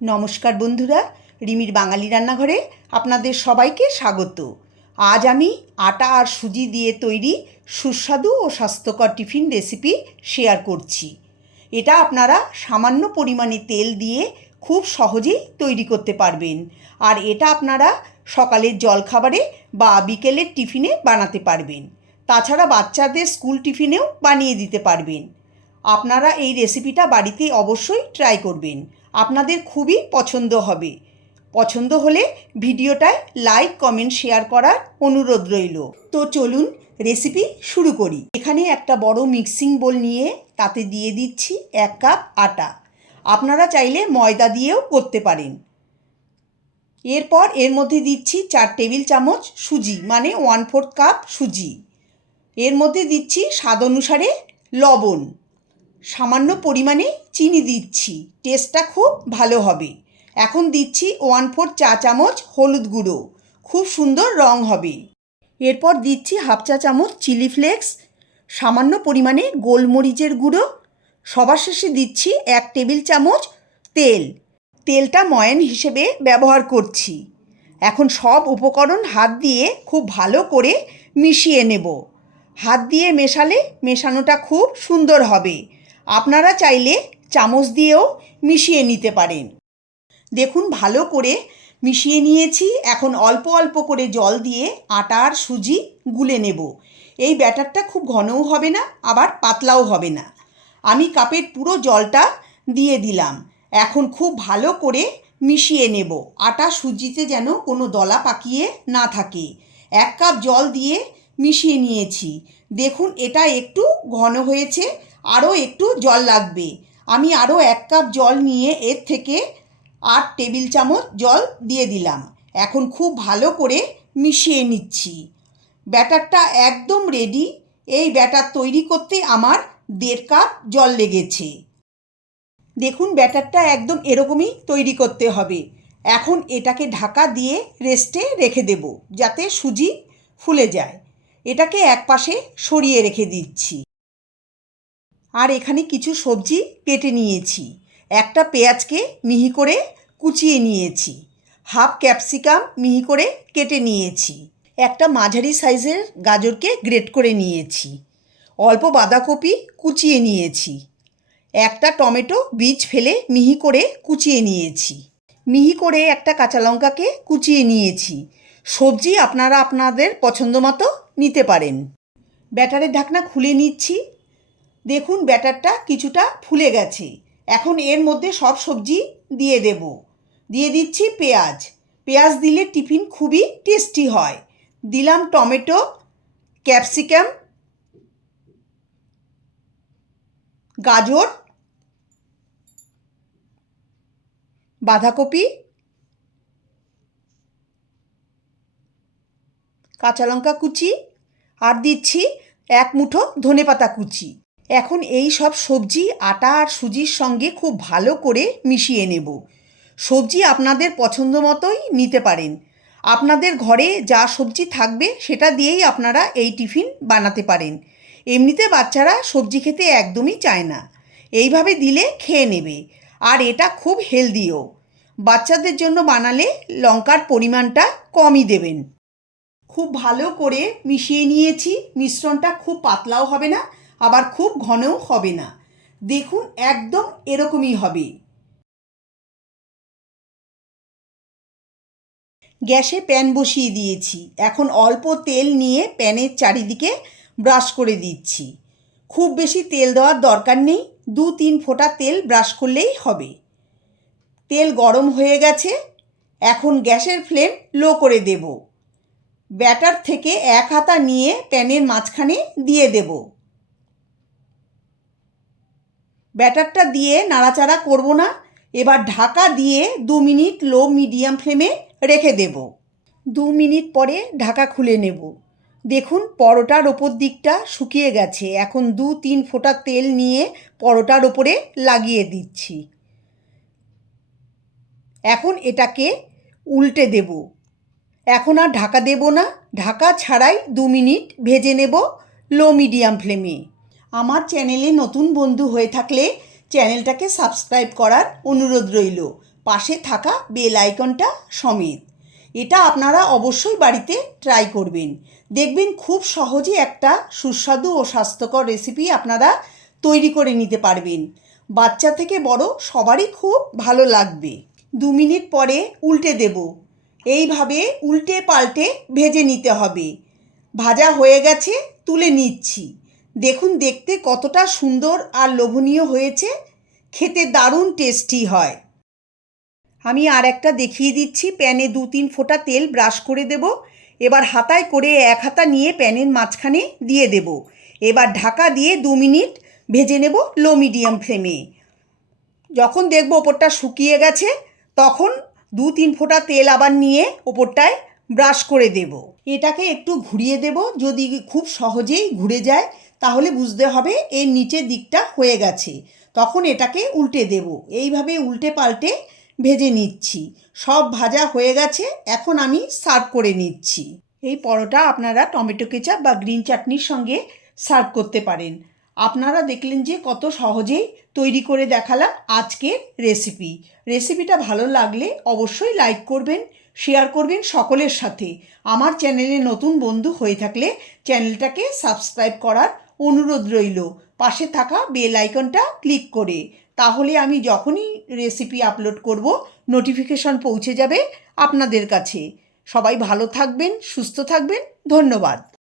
নমস্কার বন্ধুরা, রিমির বাঙালি রান্নাঘরে আপনাদের সবাইকে স্বাগত। আজ আমি আটা আর সুজি দিয়ে তৈরি সুস্বাদু ও স্বাস্থ্যকর টিফিন রেসিপি শেয়ার করছি। এটা আপনারা সামান্য পরিমাণে তেল দিয়ে খুব সহজেই তৈরি করতে পারবেন। আর এটা আপনারা সকালের জলখাবারে বা বিকেলের টিফিনে বানাতে পারবেন। তাছাড়া বাচ্চাদের স্কুল টিফিনেও বানিয়ে দিতে পারবেন। আপনারা এই রেসিপিটা বাড়িতে অবশ্যই ট্রাই করবেন। আপনাদের খুবই পছন্দ হবে। পছন্দ হলে ভিডিওটায় লাইক কমেন্ট শেয়ার করার অনুরোধ রইল। তো চলুন রেসিপি শুরু করি। এখানে একটা বড় মিক্সিং বোল নিয়ে তাতে দিয়ে দিচ্ছি এক কাপ আটা। আপনারা চাইলে ময়দা দিয়েও করতে পারেন। এরপর এর মধ্যে দিচ্ছি চার টেবিল চামচ সুজি মানে ওয়ান ফোর্থ কাপ সুজি। এর মধ্যে দিচ্ছি স্বাদ অনুসারে লবণ। সামান্য পরিমাণে চিনি দিচ্ছি। টেস্টটা খুব ভালো হবে। এখন দিচ্ছি ওয়ান ফোর চা চামচ হলুদ গুঁড়ো। খুব সুন্দর রং হবে। এরপর দিচ্ছি হাফ চা চামচ চিলি ফ্লেক্স সামান্য পরিমাণে গোলমরিচের গুঁড়ো। সবার শেষে দিচ্ছি এক টেবিল চামচ তেল। তেলটা ময়ান হিসেবে ব্যবহার করছি। এখন সব উপকরণ হাত দিয়ে খুব ভালো করে মিশিয়ে নেব। হাত দিয়ে মেশালে মেশানোটা খুব সুন্দর হবে। আপনারা চাইলে চামচ দিয়েও মিশিয়ে নিতে পারেন। দেখুন ভালো করে মিশিয়ে নিয়েছি। এখন অল্প অল্প করে জল দিয়ে আটা আর সুজি গুলে নেব। এই ব্যাটারটা খুব ঘনও হবে না, আবার পাতলাও হবে না। আমি কাপের পুরো জলটা দিয়ে দিলাম। এখন খুব ভালো করে মিশিয়ে নেব। আটা সুজিতে যেন কোনো দলা পাকিয়ে না থাকে। এক কাপ জল দিয়ে মিশিয়ে নিয়েছি। দেখুন, এটা একটু ঘন হয়েছে, আরও একটু জল লাগবে। আমি আরও এক কাপ জল নিয়ে এর থেকে আট টেবিল চামচ জল দিয়ে দিলাম। এখন খুব ভালো করে মিশিয়ে নিচ্ছি। ব্যাটারটা একদম রেডি এই ব্যাটার তৈরি করতে আমার দেড় কাপ জল লেগেছে। দেখুন, ব্যাটারটা একদম এরকমই তৈরি করতে হবে। এখন এটাকে ঢাকা দিয়ে রেস্টে রেখে দেব, যাতে সুজি ফুলে যায়। এটাকে একপাশে সরিয়ে রেখে দিচ্ছি। আর এখানে কিছু সবজি কেটে নিয়েছি। একটা পেঁয়াজকে মিহি করে কুচিয়ে নিয়েছি। হাফ ক্যাপসিকাম মিহি করে কেটে নিয়েছি। একটা মাঝারি সাইজের গাজরকে গ্রেট করে নিয়েছি। অল্প বাঁধাকপি কুচিয়ে নিয়েছি। একটা টমেটো বীজ ফেলে মিহি করে কুচিয়ে নিয়েছি। মিহি করে একটা কাঁচা লঙ্কাকে কুচিয়ে নিয়েছি। সবজি আপনারা আপনাদের পছন্দ মতো নিতে পারেন। ব্যাটারের ঢাকনা খুলে নিচ্ছি। দেখুন ব্যাটারটা কিছুটা ফুলে গেছে। এখন এর মধ্যে সব সবজি দিয়ে দেব। দিয়ে দিচ্ছি পেঁয়াজ। পেঁয়াজ দিলে টিফিন খুবই টেস্টি হয়। দিলাম টমেটো, ক্যাপসিকাম, গাজর, বাঁধাকপি কাঁচা লঙ্কা কুচি আর দিচ্ছি এক মুঠো ধনেপাতা কুচি। এখন এই সব সবজি, আটা আর সুজির সঙ্গে খুব ভালো করে মিশিয়ে নেব। সবজি আপনাদের পছন্দ মতোই নিতে পারেন। আপনাদের ঘরে যা সবজি থাকবে সেটা দিয়েই আপনারা এই টিফিন বানাতে পারেন। এমনিতে বাচ্চারা সবজি খেতে একদমই চায় না। এইভাবে দিলে খেয়ে নেবে। আর এটা খুব হেলদিও। বাচ্চাদের জন্য বানালে লঙ্কার পরিমাণটা কমই দেবেন। খুব ভালো করে মিশিয়ে নিয়েছি। মিশ্রণটা খুব পাতলাও হবে না, আবার খুব ঘনও হবে না। দেখুন একদম এরকমই হবে। গ্যাসে প্যান বসিয়ে দিয়েছি। এখন অল্প তেল নিয়ে প্যানের চারিদিকে ব্রাশ করে দিচ্ছি। খুব বেশি তেল দেওয়ার দরকার নেই, দু তিন ফোঁটা তেল ব্রাশ করলেই হবে। তেল গরম হয়ে গেছে, এখন গ্যাসের ফ্লেম লো করে দেব। ব্যাটার থেকে এক হাতা নিয়ে প্যানের মাঝখানে দিয়ে দেব। ব্যাটারটা দিয়ে নাড়াচাড়া করব না, এবার ঢাকা দিয়ে দু মিনিট লো মিডিয়াম ফ্লেমে রেখে দেব। দু মিনিট পরে ঢাকা খুলে নেব। দেখুন, পরোটার ওপর দিকটা শুকিয়ে গেছে। এখন দু তিন ফোঁটা তেল নিয়ে পরোটার ওপরে লাগিয়ে দিচ্ছি। এখন এটাকে উল্টে দেব। এখন আর ঢাকা দেব না। ঢাকা ছাড়াই দু মিনিট ভেজে নেব লো মিডিয়াম ফ্লেমে। আমার চ্যানেলে নতুন বন্ধু হয়ে থাকলে চ্যানেলটাকে সাবস্ক্রাইব করার অনুরোধ রইল। পাশে থাকা বেল আইকনটা সমেত। এটা আপনারা অবশ্যই বাড়িতে ট্রাই করবেন। দেখবেন খুব সহজে একটা সুস্বাদু ও স্বাস্থ্যকর রেসিপি আপনারা তৈরি করে নিতে পারবেন। বাচ্চা থেকে বড় সবারই খুব ভালো লাগবে। দু মিনিট পরে উল্টে দেব। এইভাবে উল্টে পাল্টে ভেজে নিতে হবে। ভাজা হয়ে গেছে, তুলে নিচ্ছি। দেখুন দেখতে কতটা সুন্দর আর লোভনীয় হয়েছে। খেতে দারুণ টেস্টি হয়। আমি আর একটা দেখিয়ে দিচ্ছি, প্যানে দু তিন ফোঁটা তেল ব্রাশ করে দেব। এবার হাতায় করে এক হাতা নিয়ে প্যানের মাঝখানে দিয়ে দেব। এবার ঢাকা দিয়ে দু মিনিট ভেজে নেব লো মিডিয়াম ফ্লেমে যখন দেখব ওপরটা শুকিয়ে গেছে, তখন দু তিন ফোঁটা তেল আবার নিয়ে ওপরটায় ব্রাশ করে দেব। এটাকে একটু ঘুরিয়ে দেব, যদি খুব সহজেই ঘুরে যায়, তাহলে বুঝতে হবে এর নিচের দিকটা হয়ে গেছে। তখন এটাকে উল্টে দেব। এইভাবে উল্টে পাল্টে ভেজে নিচ্ছি। সব ভাজা হয়ে গেছে, এখন আমি সার্ভ করে নিচ্ছি। এই পরোটা আপনারা টমেটো কেচাপ বা গ্রিন চাটনির সঙ্গে সার্ভ করতে পারেন। আপনারা দেখলেন যে কত সহজেই তৈরি করে দেখালাম আজকের রেসিপি রেসিপিটা ভালো লাগলে অবশ্যই লাইক করবেন শেয়ার করবেন সকলের সাথে। আমার চ্যানেলে নতুন বন্ধু হয়ে থাকলে চ্যানেলটাকে সাবস্ক্রাইব করার অনুরোধ রইল। পাশে থাকা বেল আইকনটা ক্লিক করে। তাহলে আমি যখনই রেসিপি আপলোড করব নোটিফিকেশন পৌঁছে যাবে আপনাদের কাছে। সবাই ভালো থাকবেন, সুস্থ থাকবেন, ধন্যবাদ।